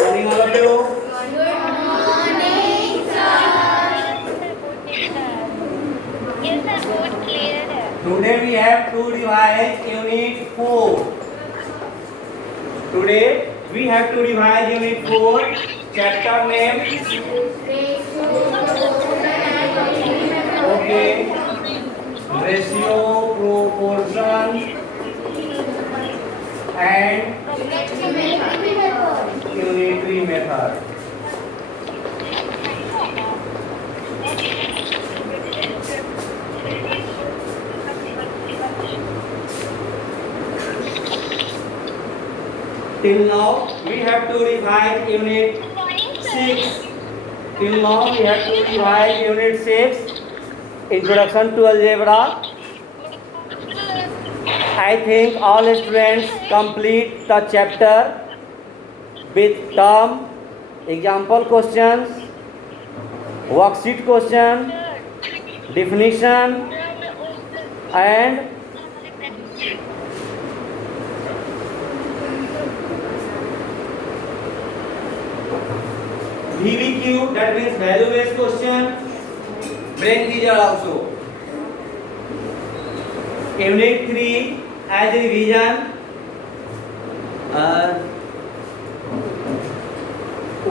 morning, all of you. Today we have to revise Unit 4. Today we have to revise Unit 4. Chapter name. Okay. Ratio, proportion, and unitary method. Till now we have to revise Unit 6. Till now we have to revise Unit 6. Introduction to Algebra. I think all students complete the chapter with term, example questions, worksheet question, definition, and VBQ, that means value based question. Bring these are also. Unit 3 as revision.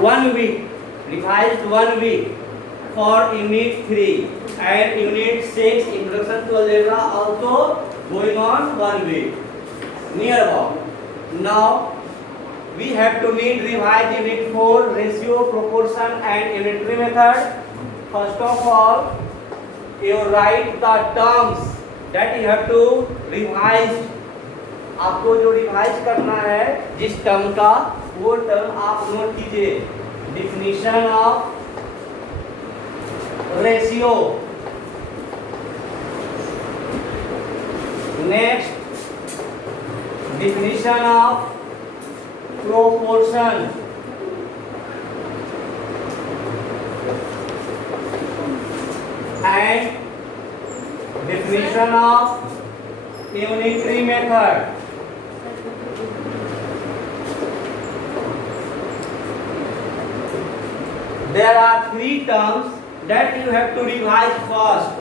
1 week, revised 1 week for Unit 3 and Unit 6 Introduction to Algebra also going on 1 week. Near about. Now we have to revise Unit 4 ratio, proportion and unitary method. First of all, you write the terms that you have to revise. आपको जो revise करना है जिस term का, वो term आप note कीजिए. Definition of ratio. Next, definition of proportion. And definition of unitary method. There are 3 terms that you have to revise first.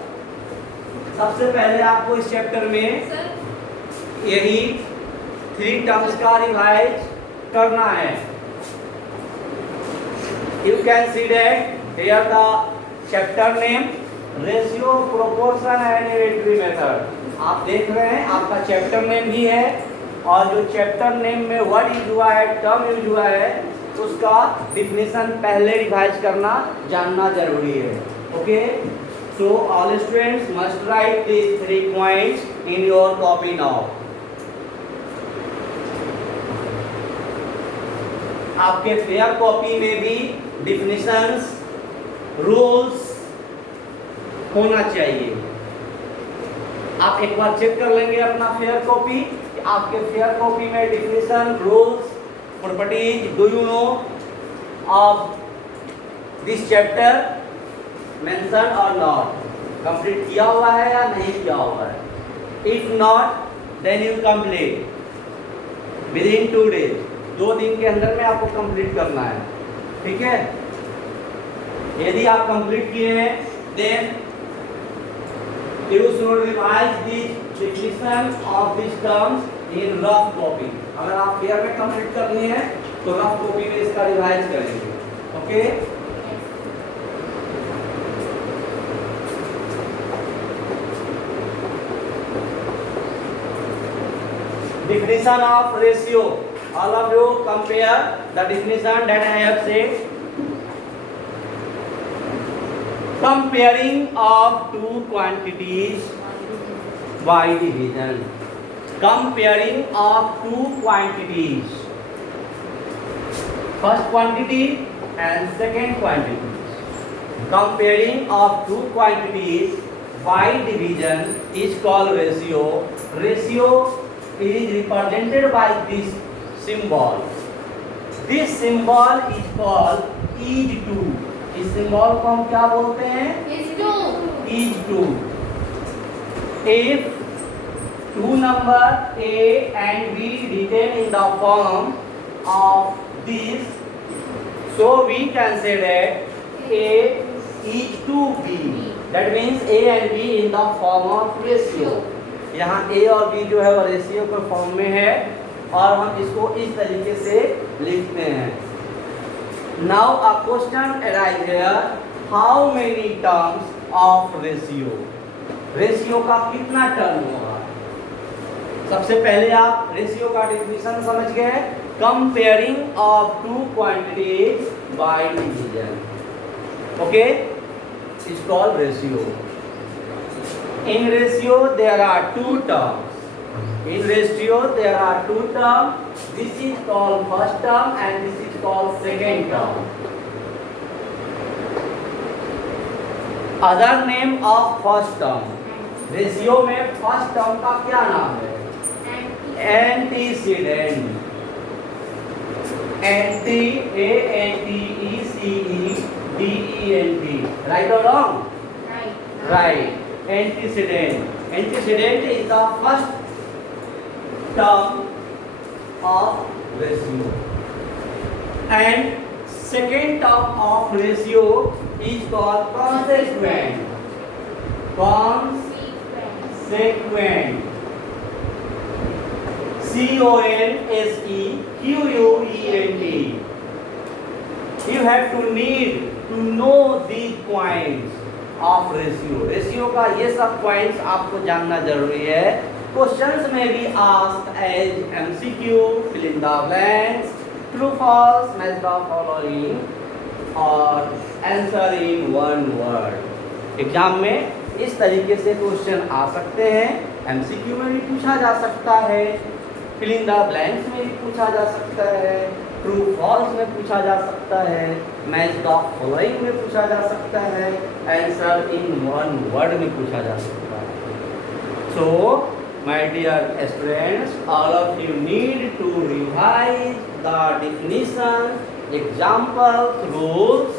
सबसे पहले आपको इस चैप्टर में यही 3 टर्म्स का रिवाइज करना है. You can see that here the chapter name ratio, proportion and unitary method. आप देख रहे हैं आपका चैप्टर नेम भी है और जो चैप्टर नेम में वर्ड यूज हुआ है, टर्म यूज हुआ है, उसका डिफिनेशन पहले रिवाइज करना जानना जरूरी है. Okay, so all students must write these 3 points in your copy now. आपके फेयर कॉपी में भी डिफिनेशंस, रूल्स होना चाहिए. आप एक बार चेक कर लेंगे अपना फेयर कॉपी कि आपके फेयर कॉपी में definition, rules, properties, do you know of this chapter mention और नॉट, कंप्लीट किया हुआ है या नहीं किया हुआ है. If not then you complete within 2 days. 2 दिन के अंदर में आपको कंप्लीट करना है. ठीक है, यदि आप कंप्लीट किए हैं then you should revise the definition of these terms in rough copy. अगर आप फेयर में कंप्लीट करनी है तो रफ कॉपी में इसका रिवाइज करेंगे. Okay, definition of ratio. All of you compare the definition that I have said. Comparing of 2 quantities by division. Comparing of 2 quantities. First quantity and second quantity. Comparing of 2 quantities by division is called ratio. Ratio is represented by this symbol. This symbol is called is to. इस symbol को हम क्या बोलते हैं? is to. If two number A and B written in the form of this, so we can say that A is to B. That means A and B in the form of ratio. यहाँ A और B जो है वो ratio के form में है और हम इसको इस तरीके से लिखते हैं. Now a question arises here, how many terms of ratio? Ratio का कितना टर्म होगा? सबसे पहले आप रेशियो का डेफिनेशन समझ गए. Comparing of two quantities by division. Okay, is called ratio. In ratio there are two terms. In ratio there are two terms. This is called first term and this is called second term. Other name of first term. Ratio में first term का क्या नाम है? Antecedent. Anti, A-N-T-E-C-E-D-E-N-T. Right or wrong? Right. Antecedent. Antecedent is the first term of ratio, and second term of ratio is called consequent. Consequent. C-O-N-S-E-Q-U-E-N-T. You have to need to know these points of ratio. Ratio का ये सब points आपको जानना जरूरी है. Questions may be asked as MCQ, fill in the blanks, true false, match the following, or answer in one word. Exam में इस तरीके से क्वेश्चन आ सकते हैं. MCQ में भी पूछा जा सकता है, fill in the blanks में भी पूछा जा सकता है, true false में पूछा जा सकता है, match the following में पूछा जा सकता है, answer in one word में पूछा जा सकता है. So my dear students, all of you need to revise the definitions, examples, rules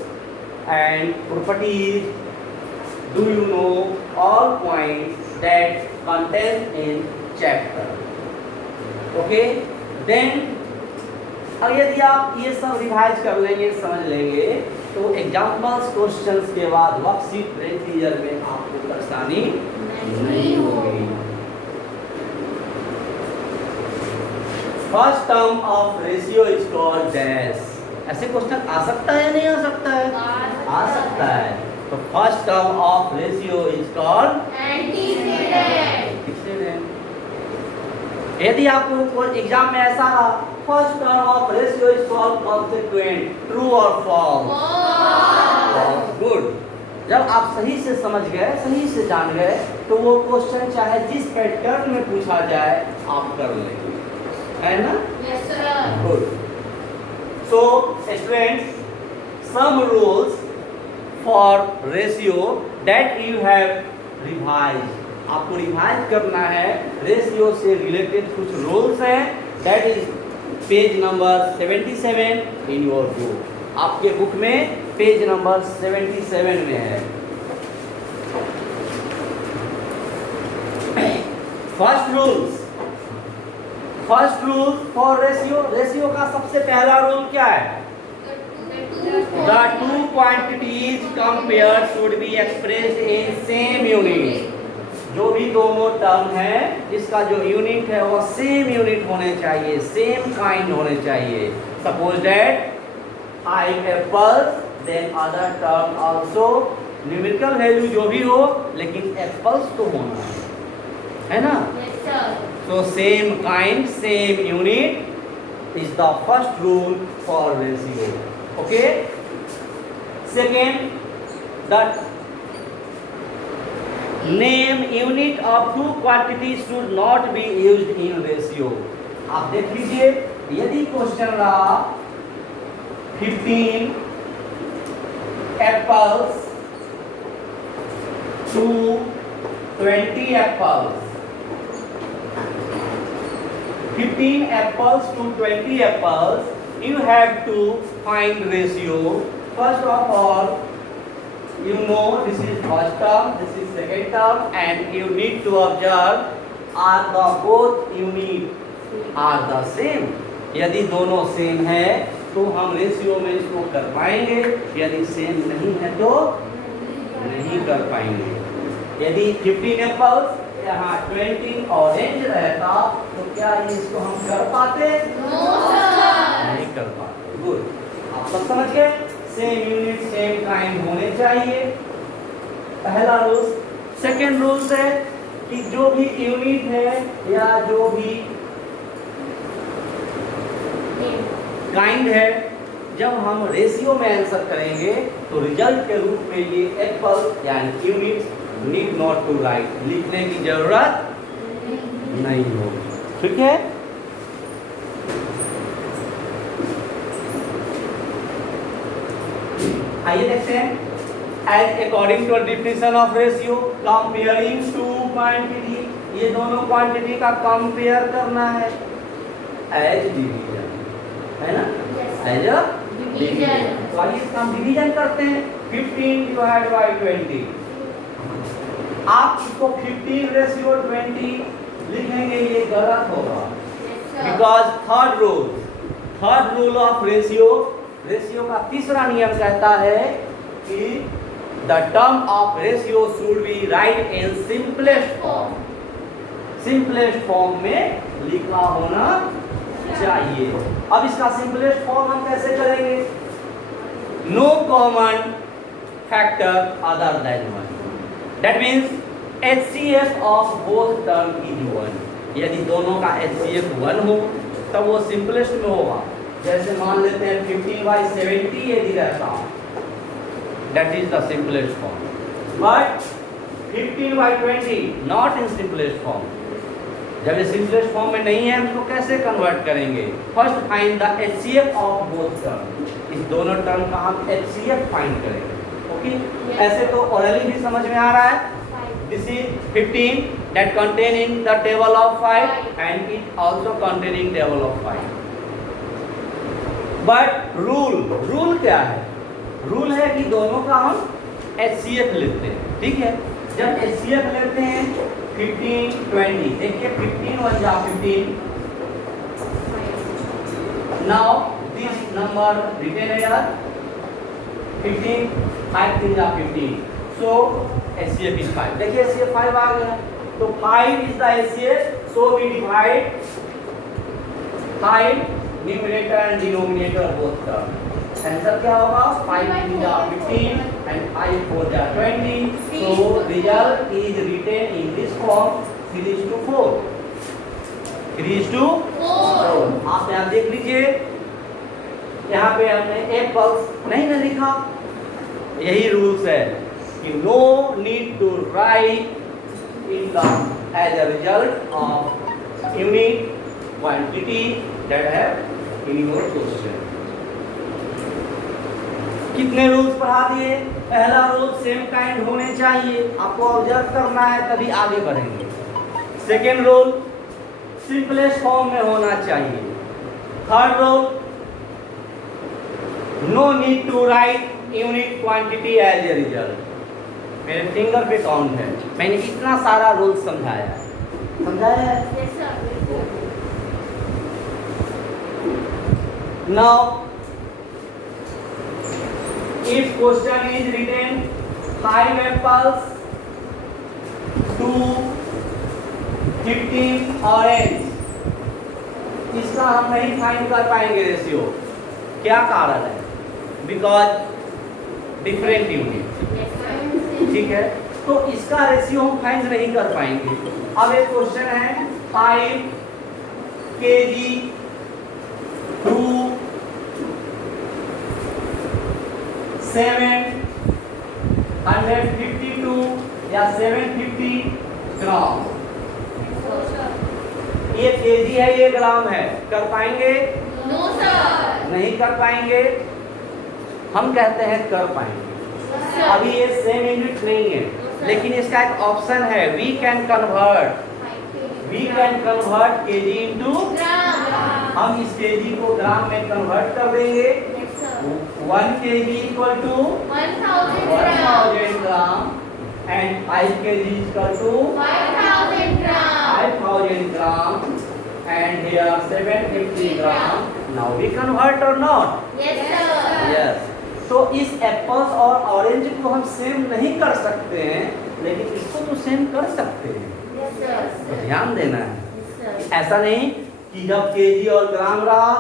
and properties. Do you know all points that contained in chapter? Okay? Then अब यदि आप ये सब रिवाइज कर लेंगे, समझ लेंगे, तो एग्जाम्पल्स क्वेश्चंस के बाद वर्कशीट प्रेक्टिकल में आपको परेशानी नहीं होगी. First term of ratio is called dash. ऐसे क्वेश्चन आ सकता है या नहीं आ सकता है? आ सकता है. तो first term of ratio is called antecedent. यदि आपको एग्जाम में ऐसा first term of ratio is called consequent, true और फॉल्स? गुड. जब आप सही से समझ गए, सही से जान गए, तो वो क्वेश्चन चाहे जिस पैटर्न में पूछा जाए आप कर लेंगे, है ना? Yes sir. Good. So students, some rules for ratio that you have revised. आपको रिवाइज करना है. रेशियो से रिलेटेड कुछ रूल्स हैं. That is page number 77 in your book. आपके बुक में पेज नंबर 77 में है. First rules. First rule for ratio. Ratio का सबसे पहला रूल क्या है? The two quantities compared should be expressed in same unit. जो भी दोनों टर्म है, इसका जो यूनिट है वो सेम यूनिट होने चाहिए, सेम काइंड होने चाहिए. Suppose that 5 apples, then other term also. Numerical value जो भी हो, लेकिन एप्पल्स तो होना है ना? Yes sir. So same kind, same unit is the first rule for ratio. Okay? Second, that name unit of two quantities should not be used in ratio. आप देख लीजिए, यदि क्वेश्चन रहा 15 apples to 20 apples. 15 apples to 20 apples, you have to find ratio. First of all, you know this is first term, this is second term, and you need to observe are the both unit are the same. यदि दोनों same है तो हम ratio में इसको कर पाएंगे, यदि सेम नहीं है तो नहीं कर पाएंगे। यदि 15 एप्पल्स यहाँ 20 ऑरेंज रहता तो क्या इसको हम कर पाते? नहीं कर पाते। गुड, आप सब समझ गए। सेम यूनिट सेम काइंड होने चाहिए, पहला रूल। सेकेंड रूल है कि जो भी यूनिट है या जो भी काइंड है, जब हम रेशियो में आंसर करेंगे तो रिजल्ट के रूप में ये एप्पल यानी unit need not to write, लिखने की जरूरत नहीं होगी। ठीक है, आइए देखते हैं। As according to definition of ratio, comparing two quantity, ये दोनों क्वांटिटी का कंपेयर करना है एज डिवीजन, है ना? As a division. तो आइए इसका हम डिवीजन करते हैं। 15 डिवाइड बाय 20, आप इसको 15 रेशियो 20 लिखेंगे, ये गलत होगा। Because third rule of ratio का तीसरा नियम कहता है कि the term of ratio should be right in simplest form. Simplest form में लिखा होना चाहिए। अब इसका सिंपलेस्ट फॉर्म हम कैसे करेंगे? No common factor other than 1, that means HCF of both term is 1। यदि दोनों का HCF 1 हो तब वो सिंपलेस्ट में होगा। जैसे मान लेते हैं 15/70 यदि रहता, that is the simplest form. But 15/20 not in simplest form. जब ये सिंपलेस्ट फॉर्म में नहीं है, हम इसको कैसे कन्वर्ट करेंगे? First find the HCF of both term. इस दोनों टर्म का हम HCF फाइंड करेंगे। ओके, ऐसे तो ऑरली भी समझ में आ रहा है। This is 15 that contain in the table of 5 and it also contain in table of 5. But rule क्या है? रूल है कि दोनों का हम HCF लेते हैं। ठीक है, जब HCF लेते हैं 15 20, देखिए 15 1 जा 15। Now this number written here 15 5 3 जा 15, so HCF is 5। देखिए HCF 5 आ गया, तो 5 is the HCF, so we divide 5 numerator and denominator both terms। Answer क्या होगा? 5 3 जा 15 and 5 4 जा 20, so result is written in this form 3:4। 3:4। आप यहाँ देख लीजिए, यहाँ पे हमने एप्पल्स नहीं ना लिखा। यही रूल्स है कि no need to write in the as a result of unit quantity that have in your question। कितने रूल्स पढ़ा दिए? पहला रूल सेम काइंड होने चाहिए, आपको ऑब्जर्व करना है तभी आगे बढ़ेंगे। सेकेंड रूल सिंपलेस्ट फॉर्म में होना चाहिए। Third rule no need to write unit quantity as a result. मेरे फिंगर पे काउंट है, मैंने इतना सारा रूल समझाया है। Now if question is written 5 apples to 15 orange, इसका हम नहीं फाइंड कर पाएंगे रेशियो। क्या कारण है? Because different unit. ठीक है, तो इसका रेशियो हम फाइंड नहीं कर पाएंगे। अब एक क्वेश्चन है 5 kg टू 752 या 750 ग्राम। ये केजी है, ये ग्राम है, कर पाएंगे? नो सर, नहीं कर पाएंगे। हम कहते हैं कर पाएंगे। अभी ये सेम यूनिट नहीं है, लेकिन इसका एक ऑप्शन है, we can convert KG into gram. हम इस केजी को ग्राम में कन्वर्ट कर देंगे। 1 kg equal to 1000 gram and 5 kg equal to 5000 gram. here 750 gram. Now we convert or not? Yes, sir. Yes. तो इस एप्पल्स और ऑरेंज को हम सेम नहीं कर सकते हैं, लेकिन इसको तो सेम कर सकते हैं। Yes, sir. तो ध्यान देना है। Yes, sir. ऐसा नहीं कि जब केजी और ग्राम रहा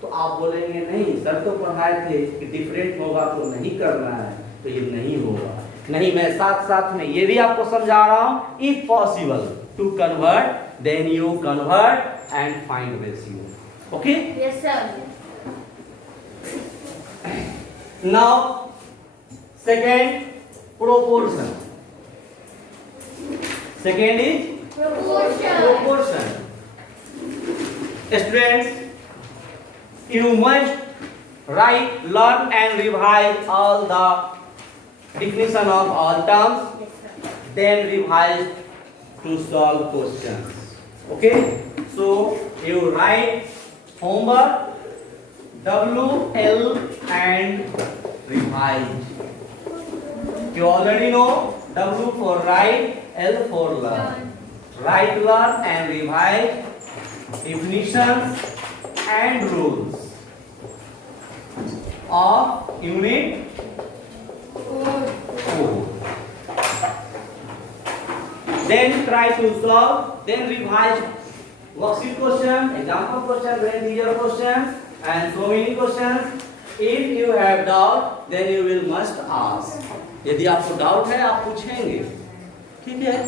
तो आप बोलेंगे नहीं सर तो पढ़ाए थे कि डिफरेंट होगा तो नहीं करना है, तो ये नहीं होगा। नहीं, मैं साथ साथ में ये भी आपको समझा रहा हूँ, if possible to convert then you convert and find ratio. Okay, Yes, sir. Now second proportion. Second is Proportion. proportion. Students, you must write, learn and revise all the definition of all terms, Yes, sir. then revise to solve questions. Okay, so you write homework, W, L and revise. You already know W for write, L for learn. Write, learn and revise definitions and rules of unit 4. Then try to solve, then revise worksheet question, example question, then questions and so many questions. If you have doubt, then you will must ask. यदि आपको doubt है आप पूछेंगे, ठीक है।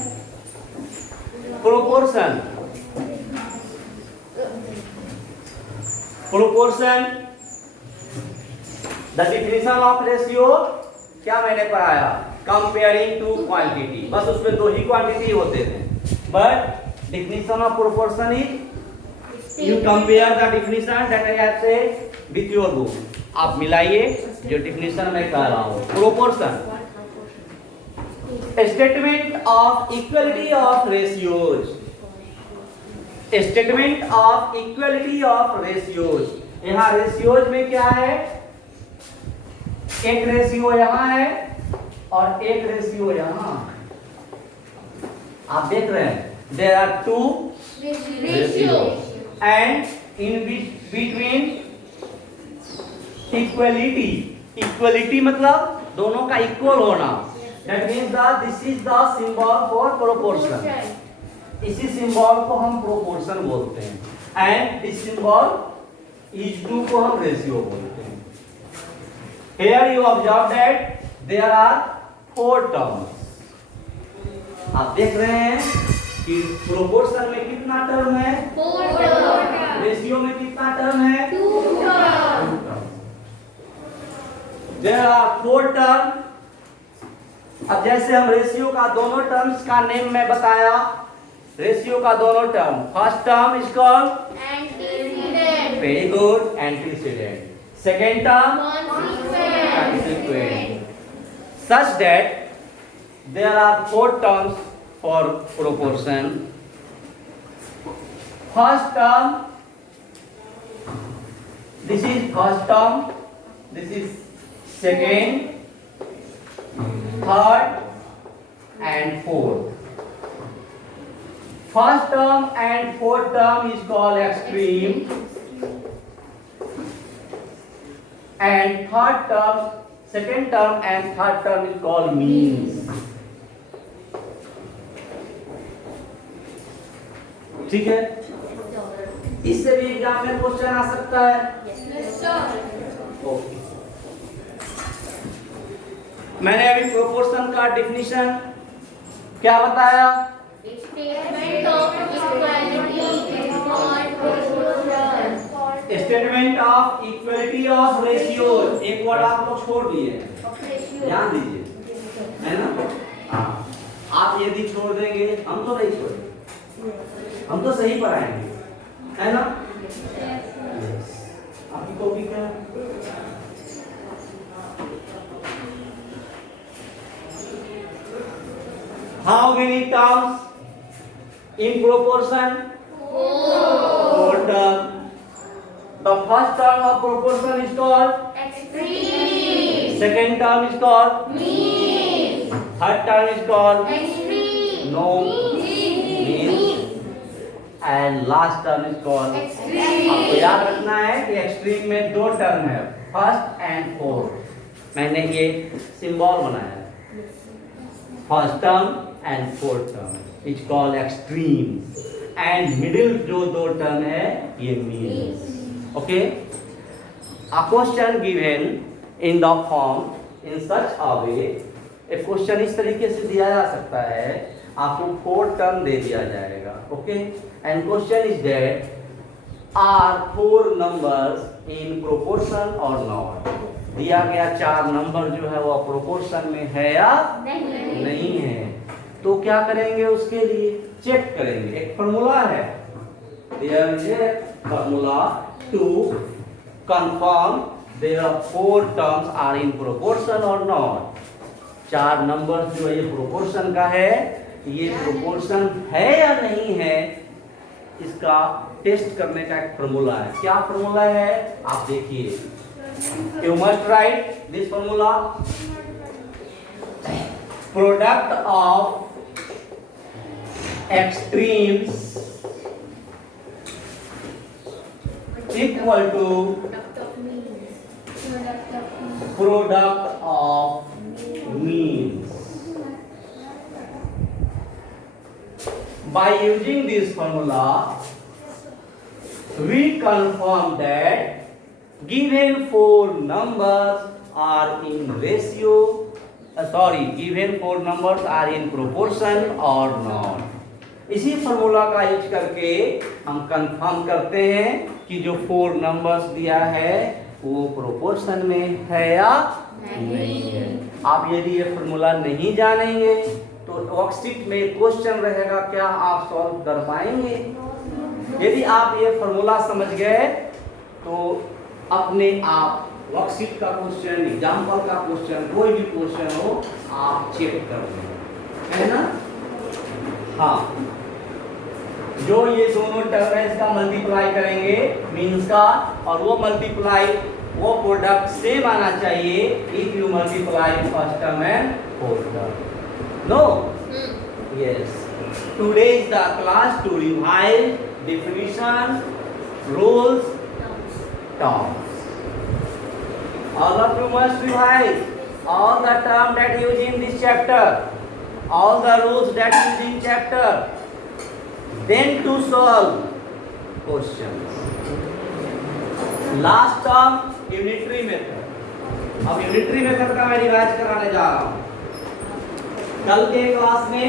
Proportion, proportion the definition of ratio क्या मैंने पढ़ाया? कंपेयरिंग टू क्वांटिटी, बस उसमें दो ही क्वांटिटी होते थे, but definition of proportion is you compare the definition that I have said with your book. आप मिलाइए जो डिफिनेशन मैं कह रहा हूं। Proportion, statement of equality of ratios, statement of equality of ratios. यहां रेशियोज में क्या है? एक रेशियो यहां है और एक रेशियो यहां। आप देख रहे हैं, there are two Ratio. And in between equality. Equality मतलब दोनों का इक्वल होना। That means that this is the symbol for proportion. इसी सिंबल को हम प्रोपोर्शन बोलते हैं and this symbol is to को हम रेशियो बोलते हैं। Here you observe that there are 4 terms. आप देख रहे हैं कि प्रोपोर्शन में कितना टर्म है? 4 term. रेशियो में कितना टर्म है? 2 term. There are 4 term. अब जैसे हम रेशियो का दोनों टर्म्स का नेम मैं बताया, रेशियो का दोनों term, first term is called Antecedent. Very good, antecedent. Second term Consequent. consequent. Such that there are 4 terms for proportion. First term, this is first term, this is second, third and fourth. First term and fourth term is called extreme, and third term, second term and third term is called means. ठीक है, इससे भी exam में question आ सकता है। Yes, sir. Okay, मैंने अभी proportion का डेफिनेशन क्या बताया? Statement of equality or proportion. Statement of equality of ratio. एक वर्ड आप लोग छोड़ दिए, ध्यान दीजिए, है ना? हाँ, आप यदि छोड़ देंगे हम तो नहीं छोड़ेंगे, हम तो सही पढ़ाएंगे, है ना? आपकी कॉपी क्या है? How many terms in proportion? 4 terms. The first term of proportion is called Extreme. second term is called Mean. third term is called Extreme. no Mean. means and last term is called Extreme. आपको याद रखना है कि extreme में दो term है, first and fourth. मैंने ये सिंबल बनाया है, first term and fourth term is called extreme, and middle जो दो टर्म है ये mean. Okay, a question given in the form in such a way, एक क्वेश्चन इस तरीके से दिया जा सकता है, आपको 4 टर्म दे दिया जाएगा। Okay, and question is that are 4 numbers in proportion और नॉट। दिया गया 4 नंबर जो है वो प्रोपोर्शन में है या नहीं है, तो क्या करेंगे, उसके लिए चेक करेंगे। एक फॉर्मूला है, दिया है formula to confirm there 4 terms are in proportion or not। 4 numbers जो है ये प्रोपोर्शन का है, ये प्रोपोर्शन है या नहीं है, इसका टेस्ट करने का एक फॉर्मूला है। क्या फॉर्मूला है आप देखिए, you must write this formula, product of extremes equal to product of means। By using this formula, we confirm that given 4 numbers are in ratio, given 4 numbers are in proportion or not। इसी formula का use करके हम confirm करते हैं कि जो 4 numbers दिया है वो प्रोपोर्शन में है या नहीं है। आप यदि ये फॉर्मूला नहीं जानेंगे तो वर्कशीट में क्वेश्चन रहेगा, क्या आप सॉल्व कर पाएंगे? यदि आप ये फॉर्मूला समझ गए तो अपने आप वर्कशीट का क्वेश्चन, एग्जाम्पल का क्वेश्चन, कोई भी क्वेश्चन हो आप चेक कर लें, है ना। हाँ, जो ये दोनों टर्म है इसका मल्टीप्लाई करेंगे मीन्स का, और वो मल्टीप्लाई वो प्रोडक्ट सेम आना चाहिए if you multiply first term and fourth term. No, yes, today is the class to revise definition, rules, terms. All of you must revise all the terms that used in this chapter, all the rules that used in chapter, then to solve questions। Last term unitary method। अब unitary method का मैं revise कराने जा रहा हूँ। कल के class में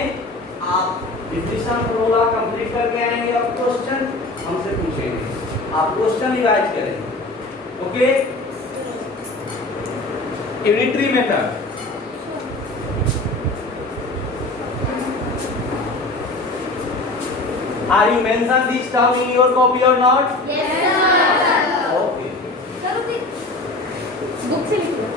आप डिफिनेशन फॉर्मूला कंप्लीट करके आएंगे और क्वेश्चन हमसे पूछेंगे, आप क्वेश्चन रिवाइज करेंगे। Okay, unitary method। Are you mention this term in your copy or not? Yes, sir. Okay। चलो फिर बुक से लिख लो।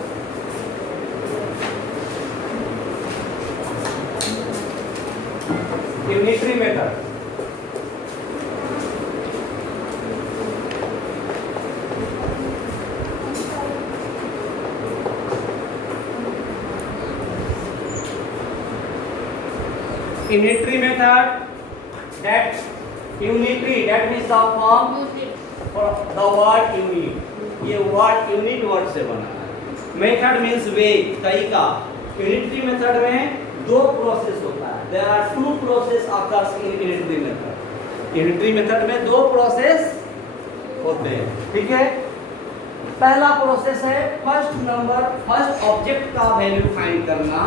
Unitary method। Unitary method, that unitary, that means the form for the word unit। ये word unit word से बना है। Method means way, तरीका। Unitary method में 2 प्रोसेस होता है। There are 2 process occurs in unitary method। Unitary method में 2 process होते हैं, ठीक है। पहला प्रोसेस है फर्स्ट नंबर, फर्स्ट ऑब्जेक्ट का वैल्यू फाइंड करना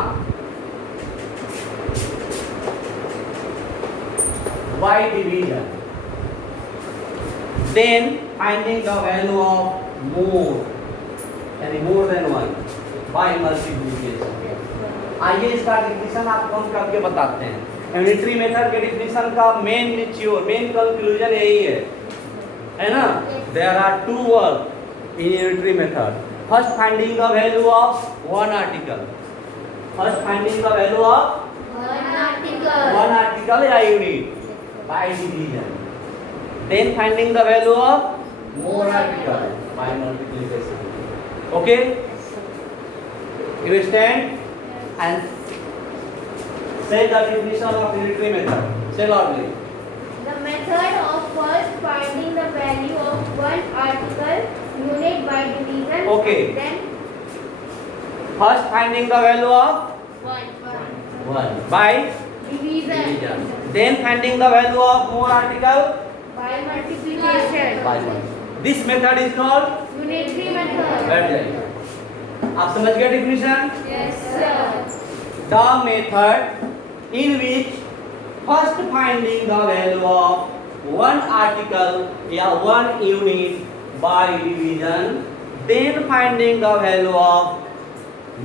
by division, then finding the value of more, यानी more than 1 by multiplication। आइए इसका डिफिनेशन आपको हम करके बताते हैं। यूनिटरी मेथड के डिफिनेशन का मेन कंक्लूजन यही है ना। There are 2 work in unitary method. First finding the value of one article, first finding the value of one article या unit by division, then finding the value of more article by multiplication। Okay, you understand? And say the definition of unitary method, say loudly। The method First, finding the value of one article unit by division. Okay. Then first finding the value of one 1 by division division, then finding the value of more article by multiplication. By 1. This method is called Unitary method. Very good. आप समझ गए definition? Yes, sir. The method in which first finding the value of one article या one unit by division, then finding the value of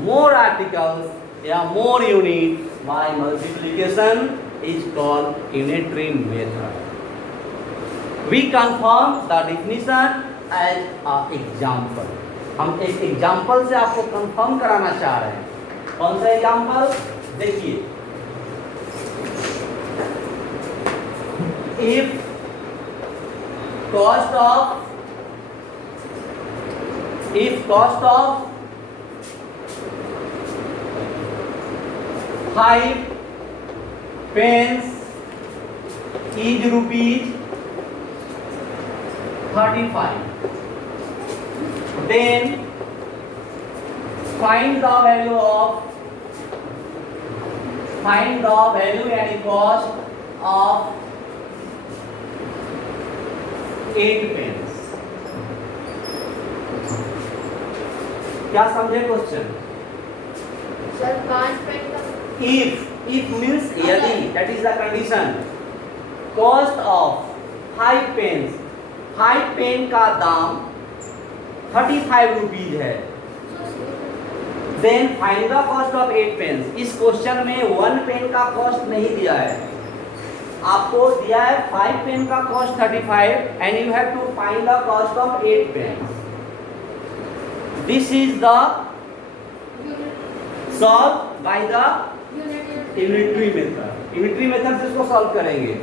more articles या more unit by multiplication is called unitary method. We confirm the definition as an example. हम एक example से आपको confirm कराना चाह रहे हैं. कौन सा एग्जाम्पल? देखिए, if cost of 5 pence is rupees 35, then find the value and cost of 8 pence. क्या समझे क्वेश्चन? Sir, 5 पेन का If means यदि, that is the condition. Cost of 5 pence, 5 pen का दाम 35 रुपीज है. Then find the cost of 8 pence. इस question में 1 pen का कॉस्ट नहीं दिया है, आपको दिया है 5 पेन का cost 35 and you have to find the cost of 8 pence. This is the solve by the unitary method. Unitary method से इसको solve करेंगे.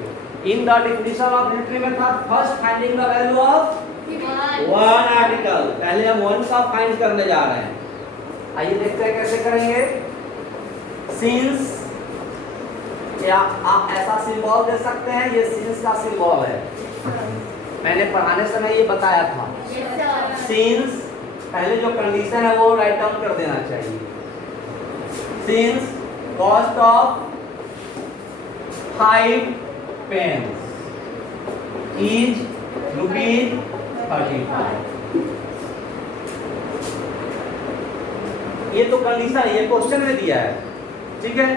In the definition of unitary method, first finding the value of one article. पहले हम 1 का find करने जा रहे हैं. आइए देखते हैं कैसे करेंगे. Since या आप ऐसा सिंबल दे सकते हैं, ये since का सिंबल है, मैंने पढ़ाने समय ये बताया था. Since पहले जो कंडीशन है वो राइट डाउन कर देना चाहिए. Since cost of 5 pence is rupees 35. ये तो कंडीशन है, ये क्वेश्चन में दिया है, ठीक है.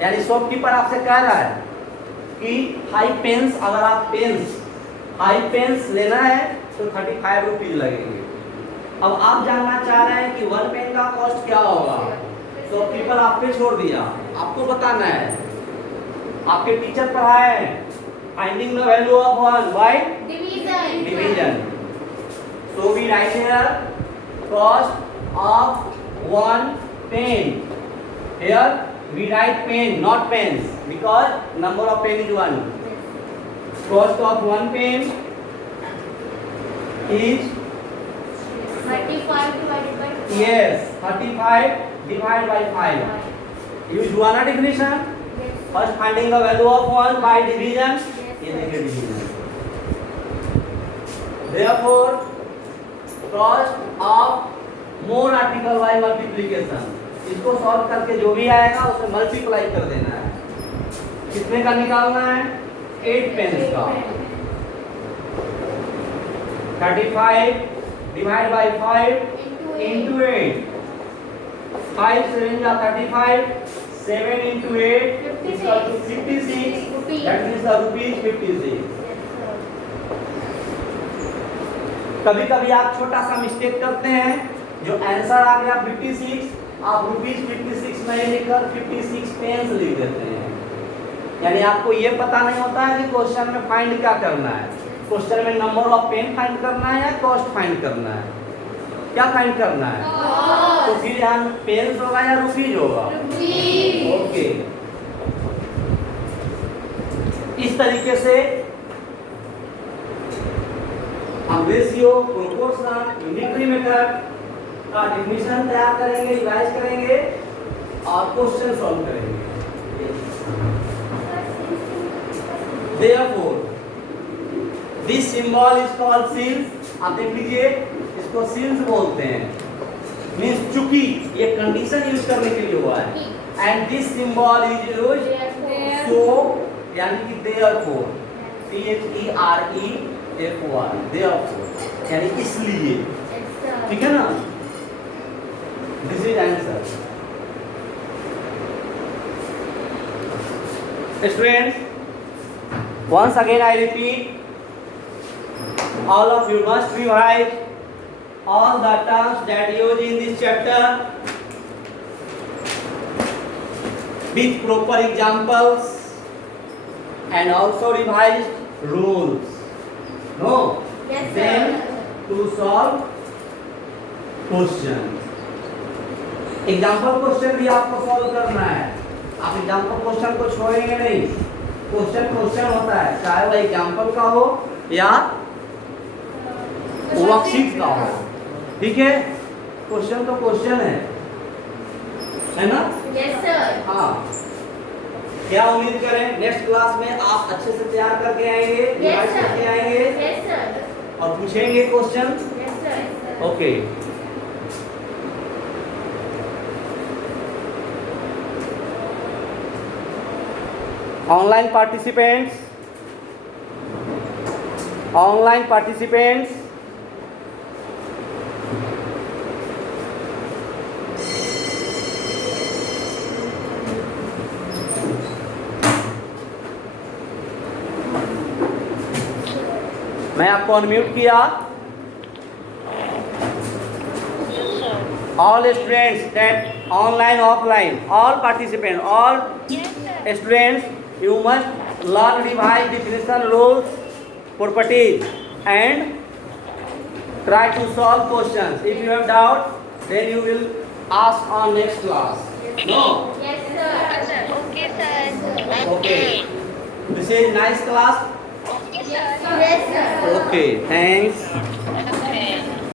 यानी शॉपकीपर आपसे कह रहा है कि 5 पेंस, अगर आप 5 पेंस लेना है तो 35 रुपीज लगेंगे. अब आप जानना चाह रहे हैं कि 1 पेन का कॉस्ट क्या होगा. शॉपकीपर आप पे छोड़ दिया, आपको बताना है. आपके टीचर पढ़ाए finding the value of 1 by division. So we write here cost of 1 pen. Here we write pen, not pens, because number of pen is 1. Cost of 1 pen is 35 divided by 5. yes 35 divided by 5. Use one definition. Yes. First finding the value of 1 by division. Yes, ये देखिए division. Therefore cost of more article by multiplication. इसको solve करके जो भी आएगा उसे multiply कर देना है. कितने का निकालना है? 8 पेंस का. 35 डिवाइड बाय 5 into 8. 5 7 जा 35. 7 into 8 is equal to 56. That is the rupees 56. कभी कभी आप छोटा सा मिस्टेक करते हैं, जो आंसर आ गया 56, आप रुपीज 56 नहीं लिखकर 56 पेंस लिख देते हैं. यानी आपको ये पता नहीं होता है कि क्वेश्चन में फाइंड क्या करना है. क्वेश्चन में नंबर ऑफ पेन फाइंड करना है या कॉस्ट फाइंड करना है. क्या फाइंड करना है? तो फिर यहाँ पेंस होगा या रुपीज होगा? ओके. इस तरीके से हम रेशियो, प्रोपोर्शन, यूनिटरी मेथड का डेफिनेशन तैयार करेंगे, रिवाइज करेंगे और क्वेश्चन सॉल्व करेंगे. Therefore this symbol is called since. आप देख लीजिए, इसको सिंस बोलते हैं, मीन्स चूंकि, ये कंडीशन यूज करने के लिए हुआ है। And this symbol is use so, यानी कि देयरफॉर, THEREFOR, देयरफॉर यानी इसलिए, ठीक है ना। This is answer. Students, once again I repeat, all of you must revise all the terms that used in this chapter with proper examples and also revised rules. No? Yes, Then sir. to solve question. Example question भी आपको solve करना है। आप example question को छोड़ेंगे नहीं। Question question होता है, चाहे वह एग्जाम्पल का हो या वर्कशीट का हो, ठीक है। क्वेश्चन तो क्वेश्चन है ना। Yes, sir. हाँ, क्या उम्मीद करें नेक्स्ट क्लास में आप अच्छे से तैयार करके आएंगे, रिवाइज sir. करके आएंगे Yes, sir. और पूछेंगे question. Yes, sir. Okay, online participants मैं आपको अनम्यूट किया। All students that online offline, all participant, all students, you must learn, revise definition, rules, properties and try to solve questions. If you have doubt, then you will ask on next class. No? Yes, sir. Okay, sir. Okay. This is nice class. Yes, sir. Okay, thanks.